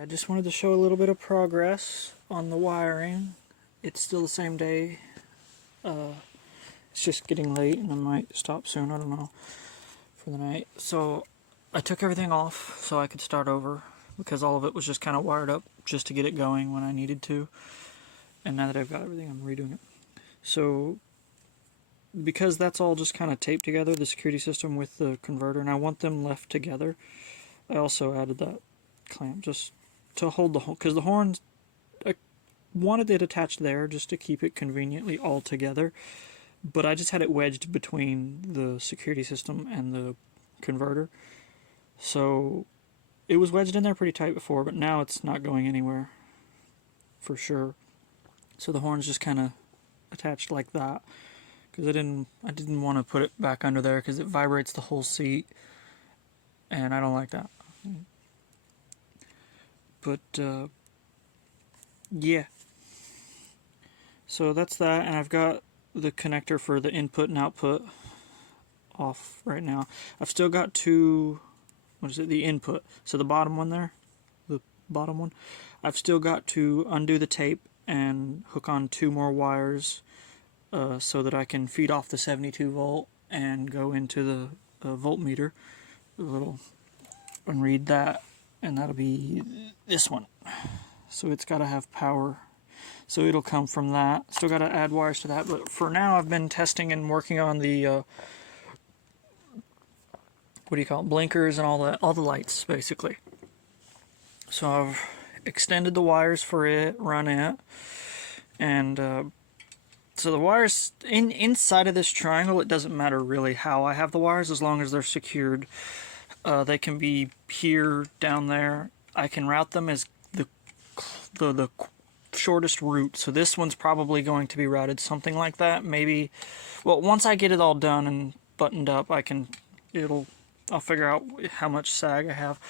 I just wanted to show a little bit of progress on the wiring. It's still the same day. It's just getting late and I might stop soon, I don't know, for the night. So I took everything off so I could start over because all of it was just kind of wired up just to get it going when I needed to. And now that I've got everything, I'm redoing it. So because that's all just kind of taped together, the security system with the converter, and I want them left together, I also added that clamp just to hold the horn, because the horns, I wanted it attached there just to keep it conveniently all together, but I just had it wedged between the security system and the converter, so it was wedged in there pretty tight before, but now it's not going anywhere for sure. So the horn's just kind of attached like that, because I didn't want to put it back under there because it vibrates the whole seat, and I don't like that. But yeah, so that's that, and I've got the connector for the input and output off right now. I've still got two, what is it, the input, so the bottom one there, the bottom one, I've still got to undo the tape and hook on two more wires so that I can feed off the 72 volt and go into the voltmeter, and read that, and that'll be this one. So it's got to have power, so it'll come from that. Still got to add wires to that, but for now I've been testing and working on the what do you call it, blinkers and all the lights basically. So I've extended the wires for it, run it, and so the wires inside of this triangle, it doesn't matter really how I have the wires as long as they're secured. They can be here, down there. I can route them as the shortest route. So this one's probably going to be routed something like that. Maybe, well, once I get it all done and buttoned up, I'll figure out how much sag I have.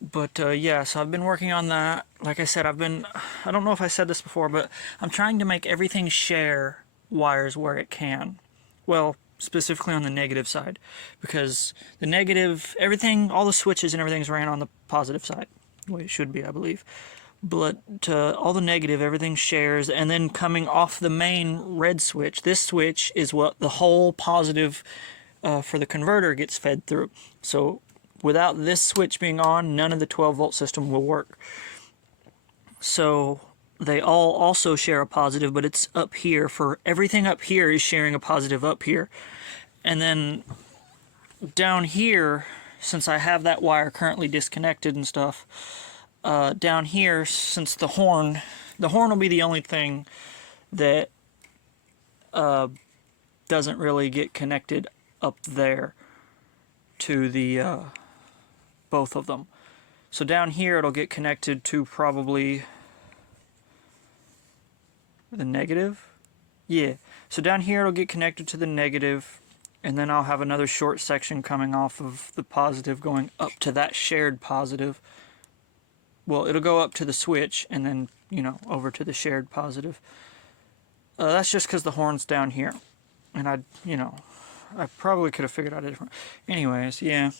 But yeah, so I've been working on that. Like I said, I don't know if I said this before, but I'm trying to make everything share wires where it can. Well, specifically on the negative side, because the negative, everything, all the switches and everything's ran on the positive side, the way it should be, I believe. But all the negative, everything shares, and then coming off the main red switch, this switch is what the whole positive for the converter gets fed through. So without this switch being on, none of the 12 volt system will work. So they all also share a positive, but it's up here. For everything up here is sharing a positive up here. And then down here, since I have that wire currently disconnected and stuff, down here, since the horn will be the only thing that doesn't really get connected up there to the both of them. So down here it'll get connected to probably the negative. Yeah, so down here it'll get connected to the negative, and then I'll have another short section coming off of the positive going up to that shared positive. Well, it'll go up to the switch and then, over to the shared positive. That's just because the horn's down here, and I probably could have figured out a different. Anyways, yeah,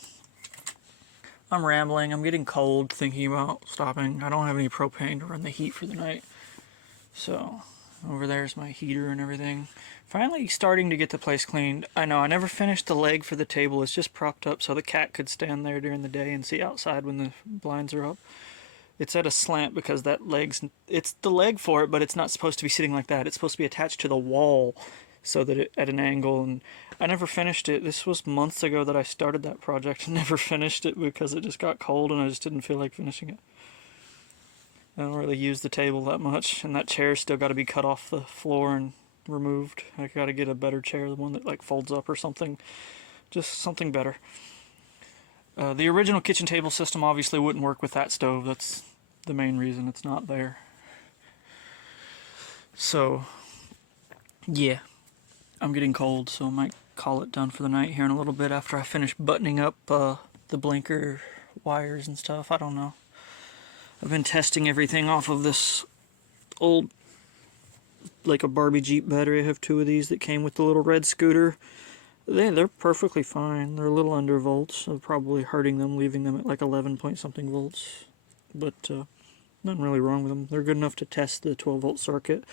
I'm rambling. I'm getting cold thinking about stopping. I don't have any propane to run the heat for the night, so over there's my heater and everything. Finally starting to get the place cleaned. I know I never finished the leg for the table. It's just propped up so the cat could stand there during the day and see outside when the blinds are up. It's at a slant because it's the leg for it, but it's not supposed to be sitting like that. It's supposed to be attached to the wall so that it at an angle, and I never finished it. This was months ago that I started that project and never finished it because it just got cold and I just didn't feel like finishing it. I don't really use the table that much, and that chair's still got to be cut off the floor and removed. I got to get a better chair, the one that like folds up or something, just something better. The original kitchen table system obviously wouldn't work with that stove. That's the main reason it's not there. So yeah, I'm getting cold, so I might call it done for the night here in a little bit after I finish buttoning up the blinker wires and stuff. I don't know. I've been testing everything off of this old, like a Barbie Jeep battery. I have two of these that came with the little red scooter. They're perfectly fine. They're a little under volts, so probably hurting them, leaving them at like 11 point something volts. but nothing really wrong with them. They're good enough to test the 12-volt circuit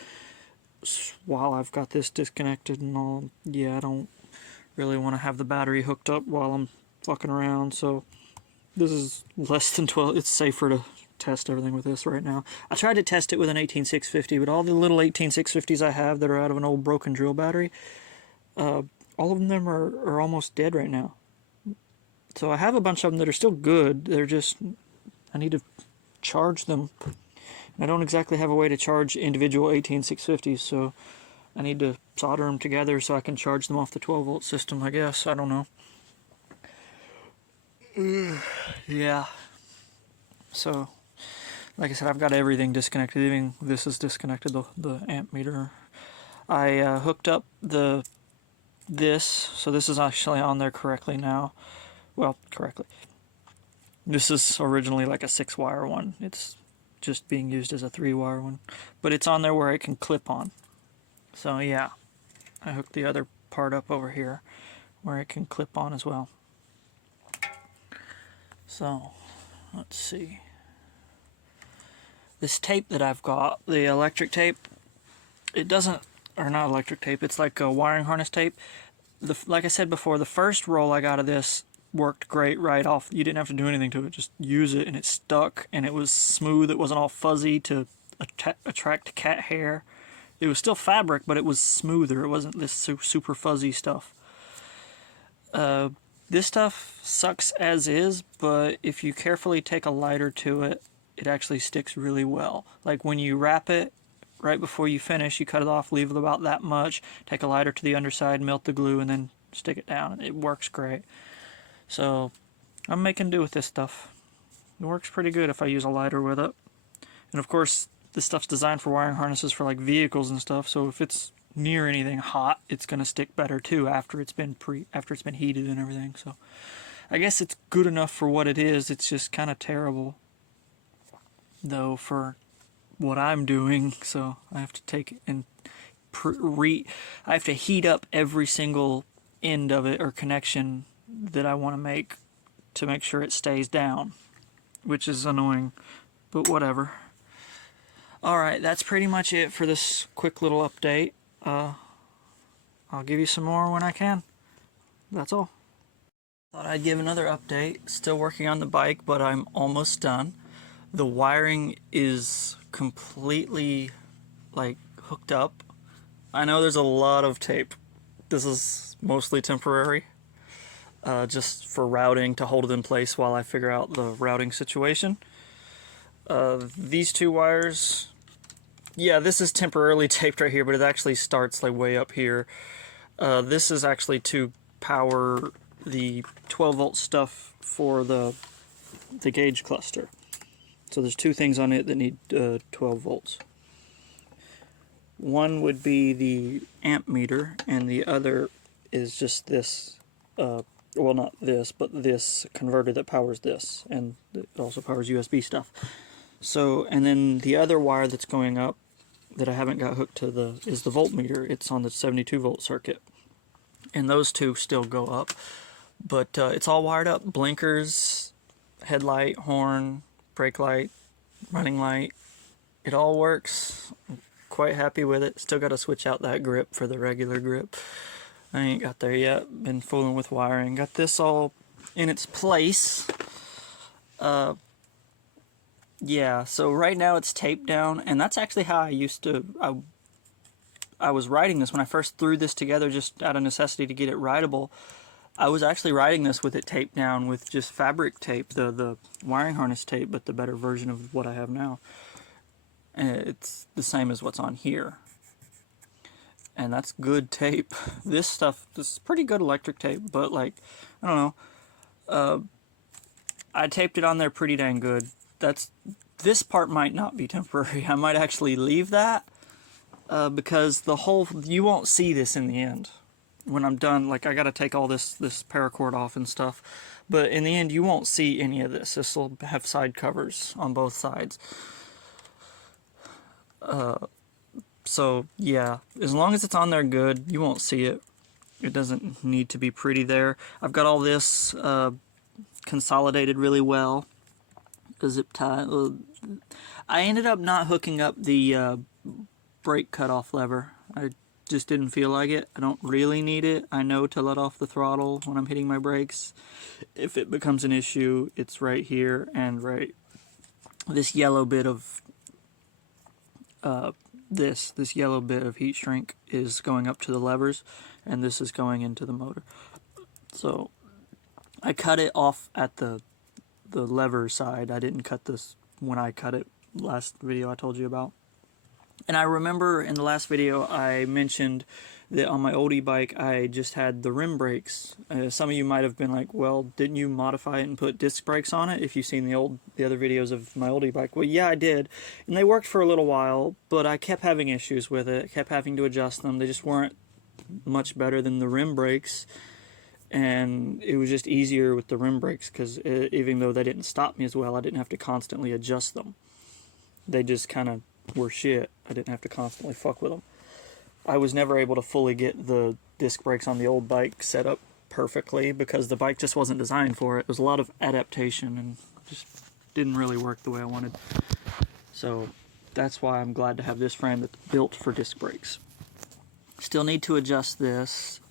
while I've got this disconnected and all. Yeah, I don't really want to have the battery hooked up while I'm fucking around, so this is less than 12. It's safer to test everything with this right now. I tried to test it with an 18650, but all the little 18650s I have that are out of an old broken drill battery, all of them are almost dead right now. So I have a bunch of them that are still good. They're just, I need to charge them. And I don't exactly have a way to charge individual 18650s, so I need to solder them together so I can charge them off the 12-volt system, I guess. I don't know. Yeah. So, like I said, I've got everything disconnected. Even this is disconnected, the amp meter. I hooked up this, so this is actually on there correctly now. Well, correctly. This is originally like a 6-wire one. It's just being used as a 3-wire one. But it's on there where it can clip on. So yeah, I hooked the other part up over here where it can clip on as well. So, let's see. This tape that I've got, the electric tape, it doesn't, or not electric tape, it's like a wiring harness tape. Like I said before, the first roll I got of this worked great right off. You didn't have to do anything to it, just use it, and it stuck, and it was smooth. It wasn't all fuzzy to attract cat hair. It was still fabric, but it was smoother. It wasn't this super fuzzy stuff. This stuff sucks as is, but if you carefully take a lighter to it, it actually sticks really well. Like when you wrap it, right before you finish, you cut it off, leave it about that much, take a lighter to the underside, melt the glue, and then stick it down. It works great. So I'm making do with this stuff. It works pretty good if I use a lighter with it. And of course, this stuff's designed for wiring harnesses for like vehicles and stuff, so if it's near anything hot, it's going to stick better too after it's been heated and everything. So I guess it's good enough for what it is. It's just kind of terrible though for what I'm doing, so I have to take and I have to heat up every single end of it or connection that I want to make sure it stays down, which is annoying, but whatever. Alright, that's pretty much it for this quick little update. I'll give you some more when I can. That's all. Thought I'd give another update. Still working on the bike, but I'm almost done. The wiring is completely like hooked up. I know there's a lot of tape. This is mostly temporary, just for routing to hold it in place while I figure out the routing situation. These two wires, yeah, this is temporarily taped right here, but it actually starts like way up here. This is actually to power the 12-volt stuff for the gauge cluster. So there's two things on it that need 12 volts. One would be the amp meter, and the other is just this, well, not this, but this converter that powers this, and it also powers USB stuff. So, and then the other wire that's going up that I haven't got hooked to is the voltmeter. It's on the 72-volt circuit, and those two still go up, but it's all wired up. Blinkers, headlight, horn, brake light, running light, it all works. I'm quite happy with it. Still got to switch out that grip for the regular grip. I ain't got there yet. Been fooling with wiring. Got this all in its place. Yeah, so right now it's taped down, and that's actually how I used to, I was writing this when I first threw this together just out of necessity to get it writable. I was actually writing this with it taped down with just fabric tape, the wiring harness tape, but the better version of what I have now. And it's the same as what's on here. And that's good tape. This is pretty good electric tape, but like, I don't know. I taped it on there pretty dang good. This part might not be temporary. I might actually leave that because you won't see this in the end. When I'm done, like I gotta take all this paracord off and stuff, but in the end you won't see any of this. This will have side covers on both sides. So yeah, as long as it's on there good, you won't see it. It doesn't need to be pretty there. I've got all this consolidated really well. a zip tie. I ended up not hooking up the brake cutoff lever. I just didn't feel like it. I don't really need it. I know to let off the throttle when I'm hitting my brakes. If it becomes an issue, it's right here and right. This yellow bit of this yellow bit of heat shrink is going up to the levers, and this is going into the motor. So I cut it off at the lever side. I didn't cut this when I cut it last video I told you about. And I remember in the last video I mentioned that on my old e-bike I just had the rim brakes. Some of you might have been like, well, didn't you modify it and put disc brakes on it if you've seen the other videos of my old e-bike? Well, yeah, I did. And they worked for a little while, but I kept having issues with it. I kept having to adjust them. They just weren't much better than the rim brakes. And it was just easier with the rim brakes because even though they didn't stop me as well, I didn't have to constantly adjust them. They just kind of were shit. I didn't have to constantly fuck with them. I was never able to fully get the disc brakes on the old bike set up perfectly because the bike just wasn't designed for it. It was a lot of adaptation and just didn't really work the way I wanted. So that's why I'm glad to have this frame that's built for disc brakes. Still need to adjust this.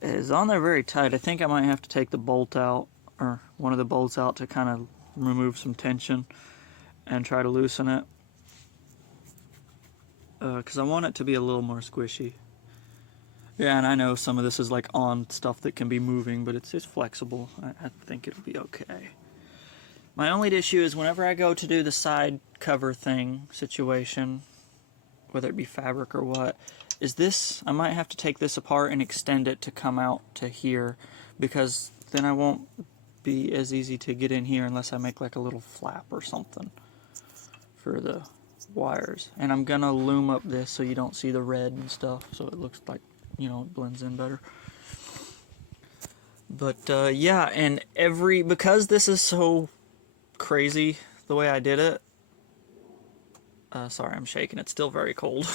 It's on there very tight. I think I might have to take the bolt out, or one of the bolts out, to kind of remove some tension and try to loosen it. Because I want it to be a little more squishy. Yeah, and I know some of this is like on stuff that can be moving, but it's flexible. I think it'll be okay. My only issue is whenever I go to do the side cover thing situation, whether it be fabric or what, is this, I might have to take this apart and extend it to come out to here, because then I won't be as easy to get in here unless I make like a little flap or something for the wires. And I'm gonna loom up this so you don't see the red and stuff, so it looks like, you know, it blends in better. But yeah, and because this is so crazy the way I did it, sorry, I'm shaking, it's still very cold.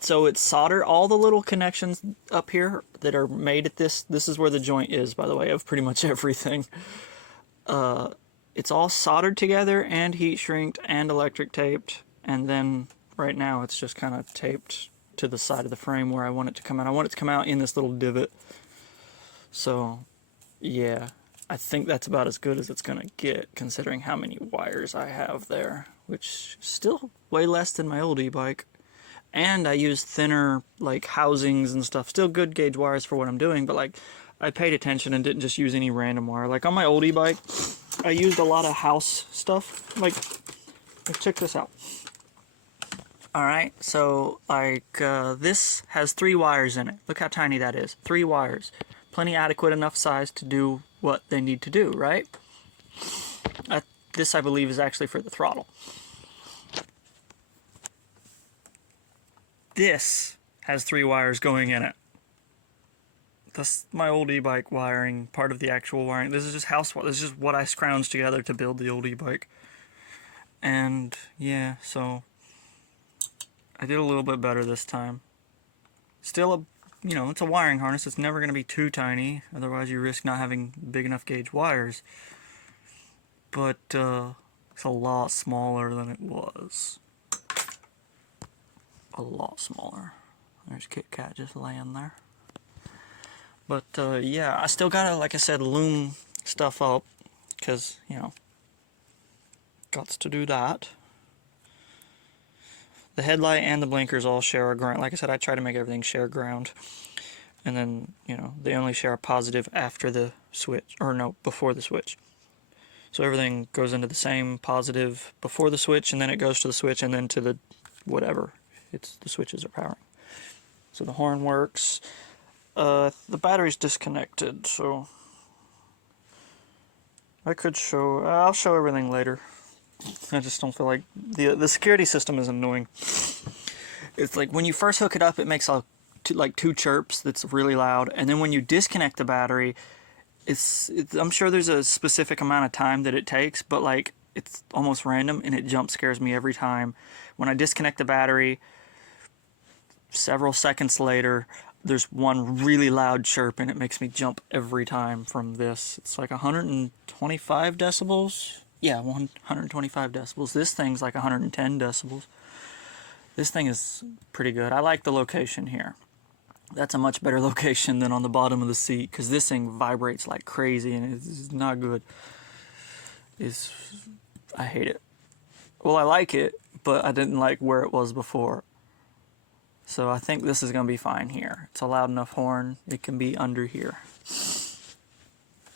So it's soldered, all the little connections up here that are made at this is where the joint is, by the way, of pretty much everything. It's all soldered together and heat shrinked and electric taped, and then right now it's just kind of taped to the side of the frame where I want it to come out. I want it to come out in this little divot. So yeah, I think that's about as good as it's gonna get considering how many wires I have there, which is still way less than my old e-bike. And I used thinner like housings and stuff, still good gauge wires for what I'm doing, but like I paid attention and didn't just use any random wire. Like on my old e-bike, I used a lot of house stuff. Like check this out. Alright, so like this has 3 wires in it. Look how tiny that is. 3 wires. Plenty adequate enough size to do what they need to do, right? This I believe is actually for the throttle. This has 3 wires going in it. That's my old e-bike wiring, part of the actual wiring. This is just house wire. This is just what I scrounged together to build the old e-bike. And yeah, so I did a little bit better this time. Still you know, it's a wiring harness. It's never going to be too tiny, otherwise you risk not having big enough gauge wires. But it's a lot smaller than it was. A lot smaller. There's Kit Kat just laying there. But yeah, I still gotta, like I said, loom stuff up, because, you know, gots to do that. The headlight and the blinkers all share a ground. Like I said, I try to make everything share ground. And then, you know, they only share a positive after the switch, or no, before the switch. So everything goes into the same positive before the switch, and then it goes to the switch, and then to the whatever the switches are powering. So the horn works. The battery's disconnected, so I could show. I'll show everything later. I just don't feel like the security system is annoying. It's like when you first hook it up, it makes like 2 chirps that's really loud, and then when you disconnect the battery, I'm sure there's a specific amount of time that it takes, but like it's almost random, and it jump scares me every time. When I disconnect the battery, several seconds later, there's one really loud chirp and it makes me jump every time from this. It's like 125 decibels. Yeah, 125 decibels. This thing's like 110 decibels. This thing is pretty good. I like the location here. That's a much better location than on the bottom of the seat, because this thing vibrates like crazy and it's not good. I hate it. Well, I like it, but I didn't like where it was before. So I think this is going to be fine here. It's a loud enough horn. It can be under here.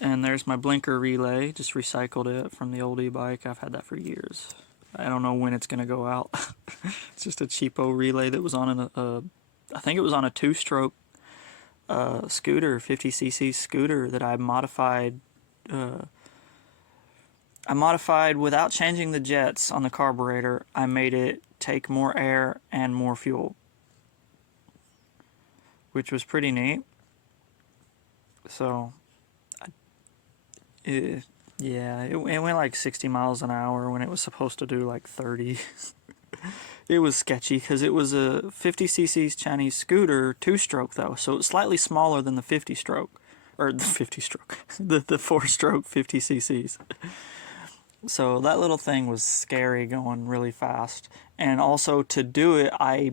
And there's my blinker relay. Just recycled it from the old e-bike. I've had that for years. I don't know when it's going to go out. It's just a cheapo relay that was on I think it was on a 2-stroke scooter, 50cc scooter that I modified. I modified without changing the jets on the carburetor. I made it take more air and more fuel, which was pretty neat. So, it went like 60 miles an hour when it was supposed to do like 30. It was sketchy because it was a 50cc's Chinese scooter, 2-stroke though, so it's slightly smaller than the 50-stroke, or the 50-stroke, the 4-stroke 50cc's. So that little thing was scary going really fast. And also to do it, I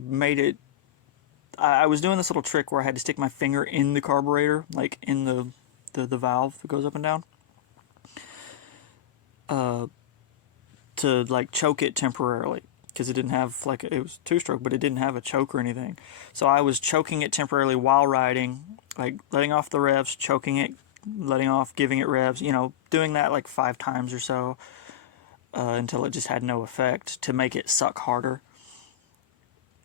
was doing this little trick where I had to stick my finger in the carburetor, like in the valve that goes up and down, to like choke it temporarily, because it didn't have, like, it was 2-stroke, but it didn't have a choke or anything. So I was choking it temporarily while riding, like letting off the revs, choking it, letting off, giving it revs, doing that like 5 times or so, until it just had no effect, to make it suck harder.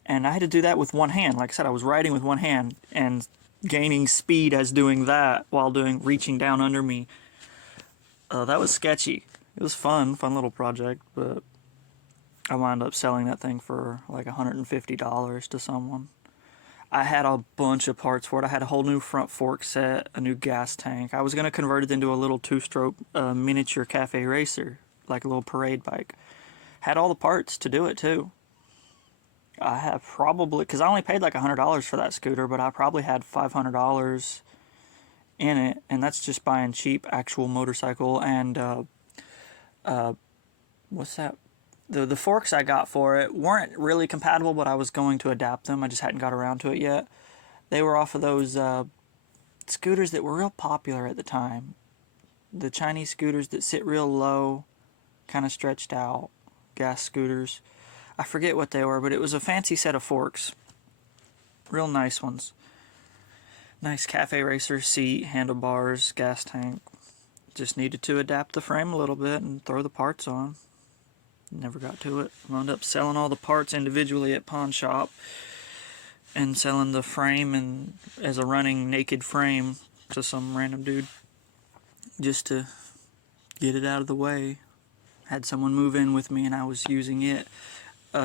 And I had to do that with one hand. Like I said, I was riding with one hand and gaining speed as doing that while reaching down under me. That was sketchy. It was fun little project, but I wound up selling that thing for like $150 to someone. I had a bunch of parts for it. I had a whole new front fork set, a new gas tank. I was going to convert it into a little 2-stroke miniature cafe racer, like a little parade bike. Had all the parts to do it too. I have probably, because I only paid like $100 for that scooter, but I probably had $500 in it, and that's just buying cheap actual motorcycle. And what's that? The forks I got for it weren't really compatible, but I was going to adapt them. I just hadn't got around to it yet. They were off of those scooters that were real popular at the time. The Chinese scooters that sit real low, kind of stretched out, gas scooters. I forget what they were, but it was a fancy set of forks. Real nice ones. Nice cafe racer seat, handlebars, gas tank. Just needed to adapt the frame a little bit and throw the parts on. Never got to it. Wound up selling all the parts individually at pawn shop and selling the frame and as a running naked frame to some random dude just to get it out of the way. Had someone move in with me and I was using it,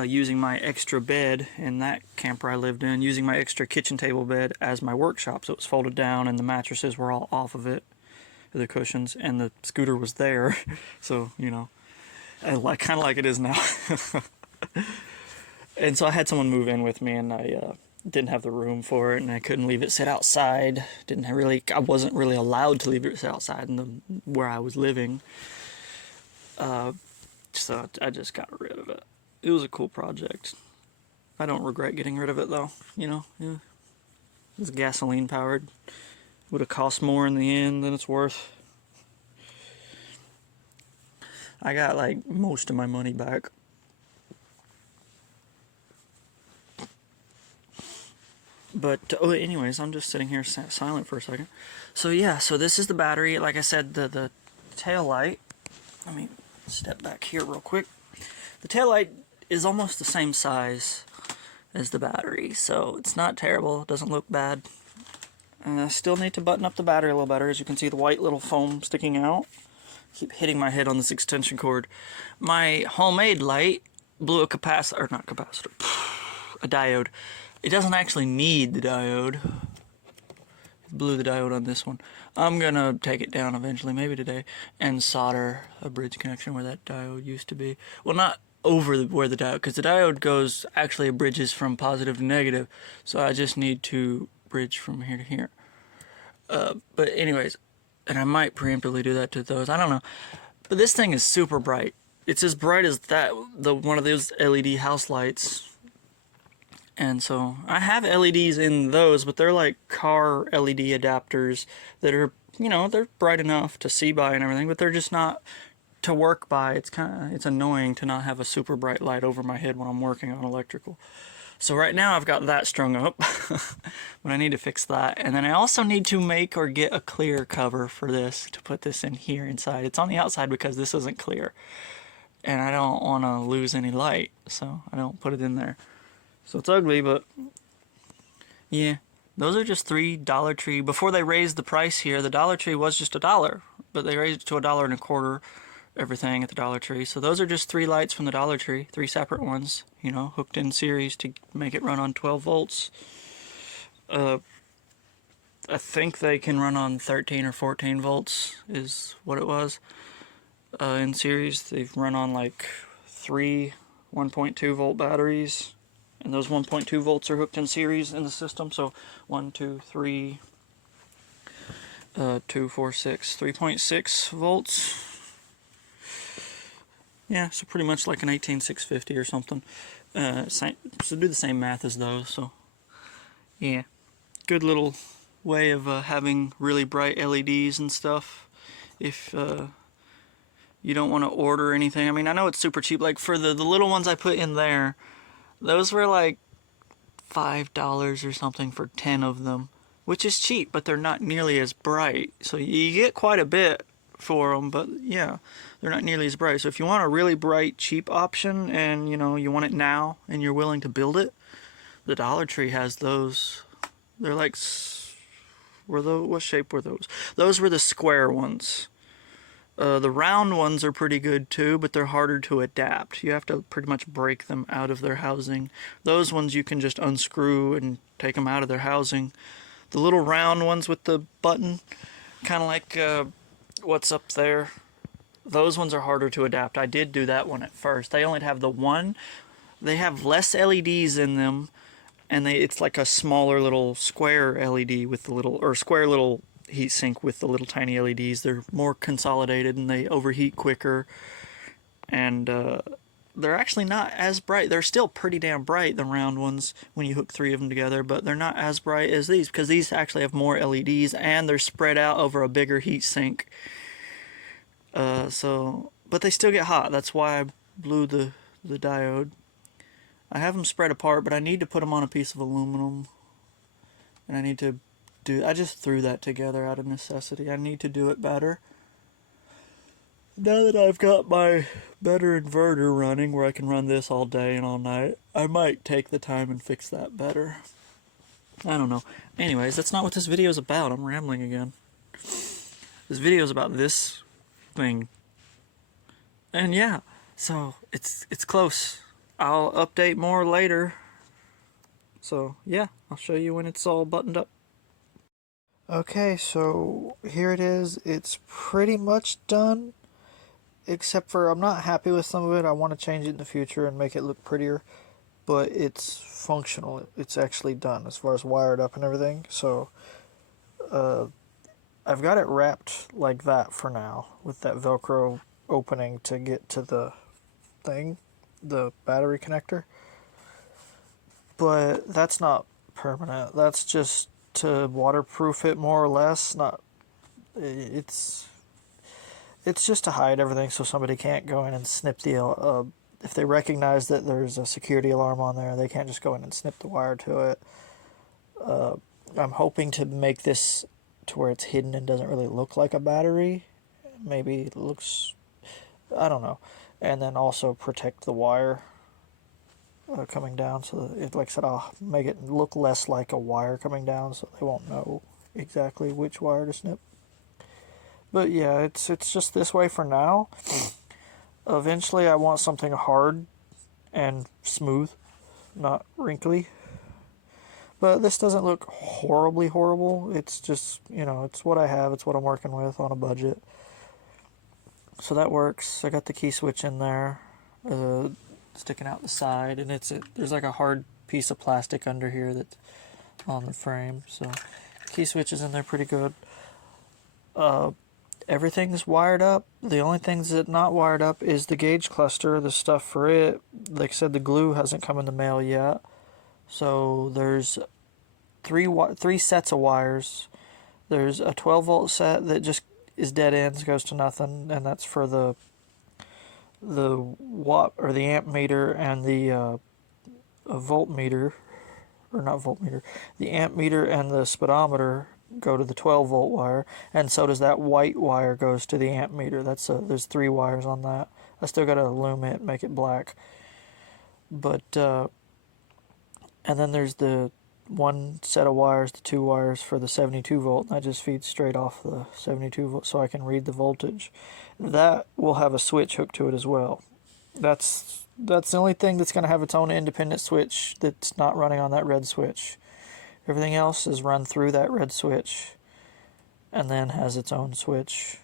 using my extra bed in that camper I lived in, using my extra kitchen table bed as my workshop. So it was folded down and the mattresses were all off of it, the cushions, and the scooter was there. So, kind of like it is now. And so I had someone move in with me, and I didn't have the room for it, and I couldn't leave it sit outside. I wasn't really allowed to leave it sit outside where I was living. So I just got rid of it. It was a cool project. I don't regret getting rid of it though. Yeah. It was gasoline powered. Would have cost more in the end than it's worth. I got like most of my money back. But anyways, I'm just sitting here silent for a second. So yeah, so this is the battery. Like I said, the tail light. Let me step back here real quick. The tail light is almost the same size as the battery, so it's not terrible. It doesn't look bad. And I still need to button up the battery a little better. As you can see, the white little foam sticking out. Keep hitting my head on this extension cord. My homemade light blew a capacitor, or not capacitor, a diode. It doesn't actually need the diode. It blew the diode on this one. I'm gonna take it down eventually, maybe today, and solder a bridge connection where that diode used to be. Well, not over where the diode, because the diode actually bridges from positive to negative. So I just need to bridge from here to here. But anyways, and I might preemptively do that to those. I don't know. But this thing is super bright. It's as bright as one of those LED house lights. And so I have LEDs in those, but they're like car LED adapters that are, you know, they're bright enough to see by and everything, but they're just not to work by. It's annoying to not have a super bright light over my head when I'm working on electrical. So right now I've got that strung up, but I need to fix that. And then I also need to make or get a clear cover for this to put this in here inside. It's on the outside because this isn't clear. And I don't want to lose any light, so I don't put it in there. So it's ugly, but yeah. Those are just $3 Dollar Tree. Before they raised the price here, the Dollar Tree was just $1, but they raised it to $1.25, everything at the Dollar Tree. So those are just 3 lights from the Dollar Tree, 3 separate ones, you know, hooked in series to make it run on 12 volts. I think they can run on 13 or 14 volts is what it was. In series, they've run on like 3 1.2 volt batteries. And those 1.2 volts are hooked in series in the system. So 1, 2, 3, 2, 4, 6, 3.6 volts. Yeah, so pretty much like an 18650 or something. So do the same math as those. So yeah, good little way of having really bright LEDs and stuff. If you don't want to order anything. I mean, I know it's super cheap. Like for the little ones I put in there, those were like $5 or something for 10 of them, which is cheap, but they're not nearly as bright. So you get quite a bit for them, but yeah, they're not nearly as bright. So if you want a really bright, cheap option and, you know, you want it now and you're willing to build it, the Dollar Tree has those. They're like, what shape were those? Those were the square ones. The round ones are pretty good too, but they're harder to adapt. You have to pretty much break them out of their housing. Those ones you can just unscrew and take them out of their housing. The little round ones with the button, kind of like what's up there, those ones are harder to adapt. I did do that one at first. They only have the one. They have less LEDs in them, and it's like a smaller little square LED with the little, or square little heat sink with the little tiny LEDs. They're more consolidated and they overheat quicker, and they're actually not as bright. They're still pretty damn bright, the round ones, when you hook 3 of them together, but they're not as bright as these because these actually have more LEDs and they're spread out over a bigger heat sink. But they still get hot. That's why I blew the diode. I have them spread apart, but I need to put them on a piece of aluminum, and I just threw that together out of necessity. I need to do it better. Now that I've got my better inverter running where I can run this all day and all night, I might take the time and fix that better. I don't know. Anyways, that's not what this video is about. I'm rambling again. This video is about this thing. And yeah, so it's close. I'll update more later. So yeah, I'll show you when it's all buttoned up. Okay, so here it is. It's pretty much done, except for I'm not happy with some of it. I want to change it in the future and make it look prettier, but it's functional. It's actually done as far as wired up and everything. So I've got it wrapped like that for now, with that Velcro opening to get to the thing, the battery connector. But that's not permanent. That's just to waterproof it more or less. It's just to hide everything so somebody can't go in and snip the if they recognize that there's a security alarm on there, they can't just go in and snip the wire to it. I'm hoping to make this to where it's hidden and doesn't really look like a battery. Maybe it looks, I don't know. And then also protect the wire coming down, so that like I said, I'll make it look less like a wire coming down, so they won't know exactly which wire to snip. But yeah, it's just this way for now. Eventually I want something hard and smooth, not wrinkly. But this doesn't look horribly horrible. It's just, you know, it's what I have, it's what I'm working with on a budget. So that works. I got the key switch in there, sticking out the side, and there's like a hard piece of plastic under here that on the frame. So key switch is in there pretty good. Everything's wired up. The only things that not wired up is the gauge cluster, the stuff for it. Like I said, the glue hasn't come in the mail yet. So there's three sets of wires. There's a 12 volt set that just is dead ends, goes to nothing, and that's for the watt or the amp meter and the voltmeter, or not voltmeter, the amp meter and the speedometer go to the 12 volt wire, and so does that white wire goes to the amp meter. There's 3 wires on that. I still got to illumine it, make it black. But and then there's the one set of wires, the 2 wires for the 72 volt, and that just feeds straight off the 72 volt so I can read the voltage. That will have a switch hooked to it as well. That's the only thing that's going to have its own independent switch that's not running on that red switch. Everything else is run through that red switch and then has its own switch,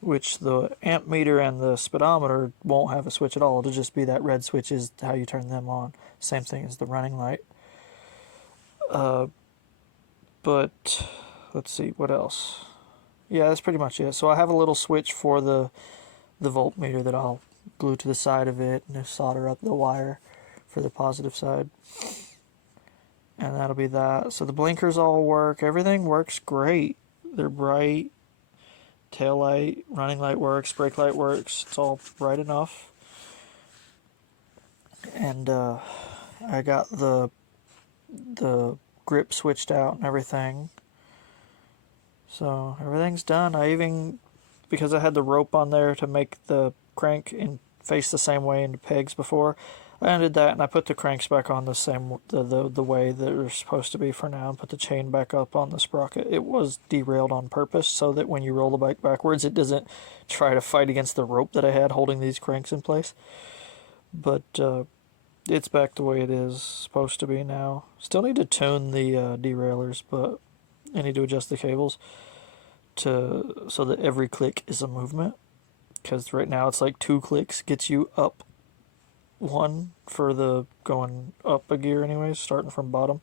which the amp meter and the speedometer won't have a switch at all. It'll just be that red switch is how you turn them on. Same thing as the running light. But let's see, what else? Yeah, that's pretty much it. So I have a little switch for the voltmeter that I'll glue to the side of it and just solder up the wire for the positive side. And that'll be that. So the blinkers all work. Everything works great. They're bright. Tail light, running light works, brake light works. It's all bright enough. And I got the grip switched out and everything. So everything's done. I even, because I had the rope on there to make the crank and face the same way into pegs before, I undid that and I put the cranks back on the way they're supposed to be for now, and put the chain back up on the sprocket. It was derailed on purpose so that when you roll the bike backwards, it doesn't try to fight against the rope that I had holding these cranks in place. But it's back the way it is supposed to be now. Still need to tune the derailleurs, but I need to adjust the cables so that every click is a movement. Because right now it's like 2 clicks gets you up 1 for the going up a gear anyways, starting from bottom.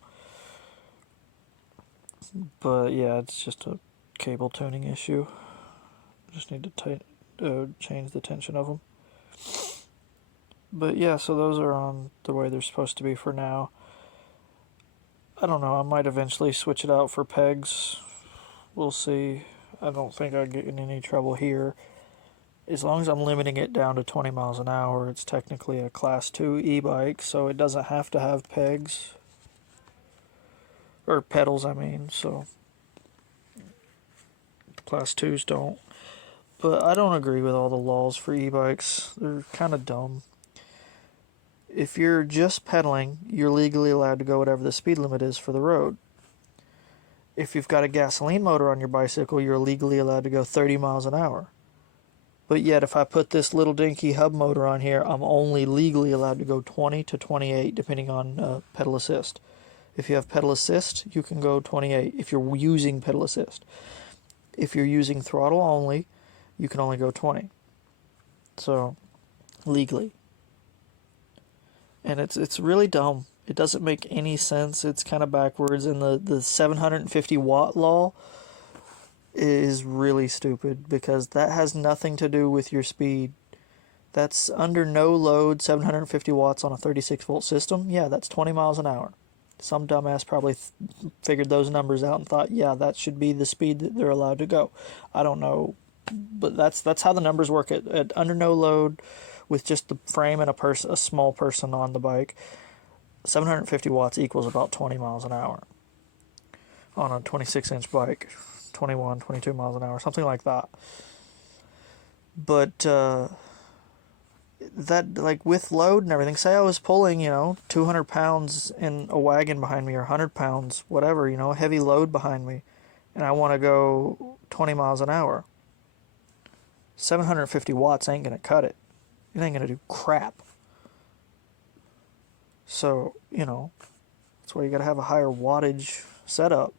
But yeah, it's just a cable tuning issue. Just need to change the tension of them. But yeah, so those are on the way they're supposed to be for now. I don't know, I might eventually switch it out for pegs. We'll see. I don't think I'd get in any trouble here. As long as I'm limiting it down to 20 miles an hour, it's technically a Class 2 e-bike, so it doesn't have to have pegs. Or pedals, I mean, so Class 2s don't. But I don't agree with all the laws for e-bikes. They're kind of dumb. If you're just pedaling, you're legally allowed to go whatever the speed limit is for the road. If you've got a gasoline motor on your bicycle, you're legally allowed to go 30 miles an hour. But yet, if I put this little dinky hub motor on here, I'm only legally allowed to go 20 to 28, depending on pedal assist. If you have pedal assist, you can go 28 if you're using pedal assist. If you're using throttle only, you can only go 20. So, legally. And it's really dumb. It doesn't make any sense. It's kind of backwards. And the 750 watt law is really stupid, because that has nothing to do with your speed. That's under no load, 750 watts on a 36 volt system. Yeah, that's 20 miles an hour. Some dumbass probably figured those numbers out and thought, yeah, that should be the speed that they're allowed to go. I don't know, but that's how the numbers work at under no load, with just the frame and a small person on the bike. 750 watts equals about 20 miles an hour on a 26-inch bike. 21, 22 miles an hour, something like that. But that, like, with load and everything, say I was pulling, 200 pounds in a wagon behind me, or 100 pounds, whatever, a heavy load behind me, and I want to go 20 miles an hour. 750 watts ain't going to cut it. It ain't going to do crap. So, that's why you got to have a higher wattage setup.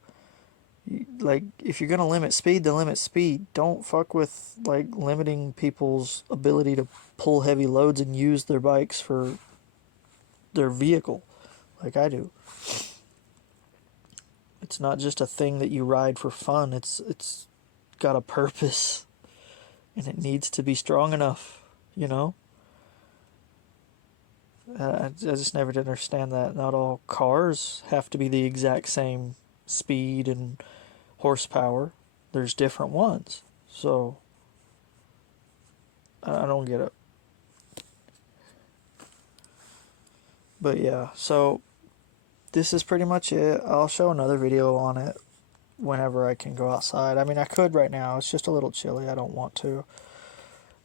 Like, if you're going to limit speed, then limit speed. Don't fuck with, like, limiting people's ability to pull heavy loads and use their bikes for their vehicle, like I do. It's not just a thing that you ride for fun. It's got a purpose, and it needs to be strong enough, you know? I just never did understand that. Not all cars have to be the exact same speed and horsepower. There's different ones. So, I don't get it. But yeah, so this is pretty much it. I'll show another video on it whenever I can go outside. I mean, I could right now. It's just a little chilly. I don't want to.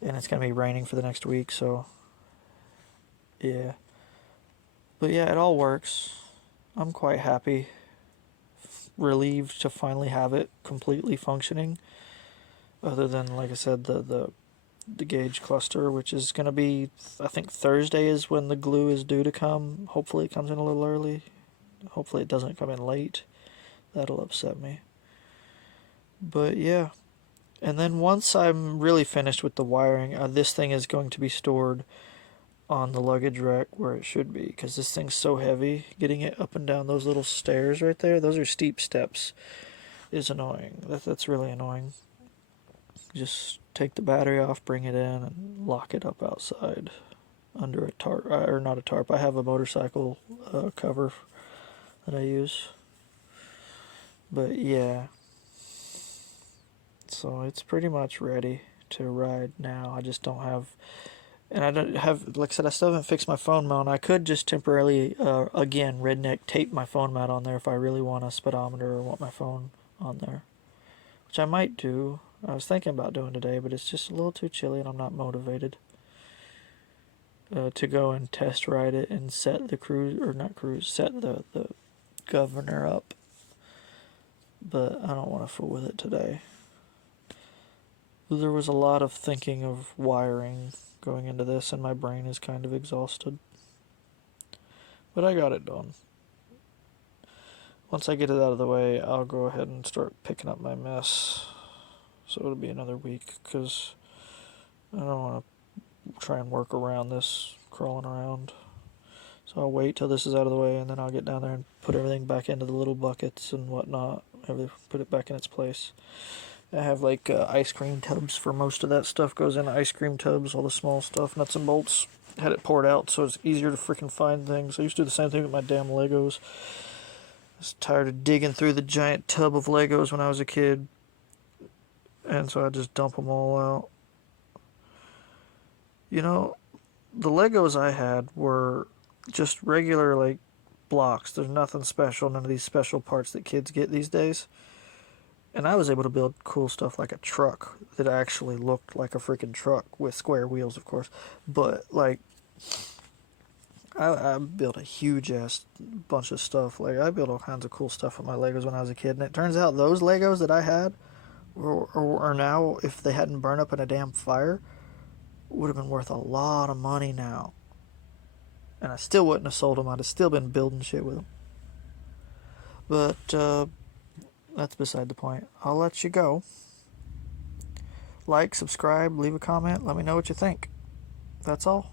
And it's going to be raining for the next week, so yeah. But yeah, it all works. I'm quite happy. Relieved to finally have it completely functioning. Other than, like I said, the gauge cluster, which is going to be, I think Thursday is when the glue is due to come. Hopefully it comes in a little early. Hopefully it doesn't come in late. That'll upset me. But yeah. And then once I'm really finished with the wiring, this thing is going to be stored on the luggage rack where it should be, because this thing's so heavy. Getting it up and down those little stairs right there, those are steep steps, is annoying. That's really annoying. Just take the battery off, bring it in, and lock it up outside under a tarp, or not a tarp. I have a motorcycle cover that I use. But yeah, so it's pretty much ready to ride now. I just don't have, and I don't have, like I said, I still haven't fixed my phone mount. I could just temporarily, again, redneck tape my phone mount on there if I really want a speedometer or want my phone on there, which I might do. I was thinking about doing today, but it's just a little too chilly and I'm not motivated to go and test ride it and set the cruise, or not cruise, set the governor up. But I don't want to fool with it today. There was a lot of thinking of wiring going into this, and my brain is kind of exhausted. But I got it done. Once I get it out of the way, I'll go ahead and start picking up my mess. So it'll be another week, because I don't want to try and work around this crawling around. So I'll wait till this is out of the way, and then I'll get down there and put everything back into the little buckets and whatnot. Put it back in its place. I have like ice cream tubs for most of that stuff. Goes in ice cream tubs, all the small stuff, nuts and bolts. Had it poured out so it's easier to freaking find things. I used to do the same thing with my damn Legos. I was tired of digging through the giant tub of Legos when I was a kid. And so I just dump them all out. You know, the Legos I had were just regular, like, blocks. There's nothing special, none of these special parts that kids get these days. And I was able to build cool stuff like a truck that actually looked like a freaking truck with square wheels, of course. But, like, I built a huge ass bunch of stuff. Like, I built all kinds of cool stuff with my Legos when I was a kid. And it turns out those Legos that I had are now, if they hadn't burned up in a damn fire, would have been worth a lot of money now. And I still wouldn't have sold them. I'd have still been building shit with them. But that's beside the point. I'll let you go. Like, subscribe, leave a comment. Let me know what you think. That's all.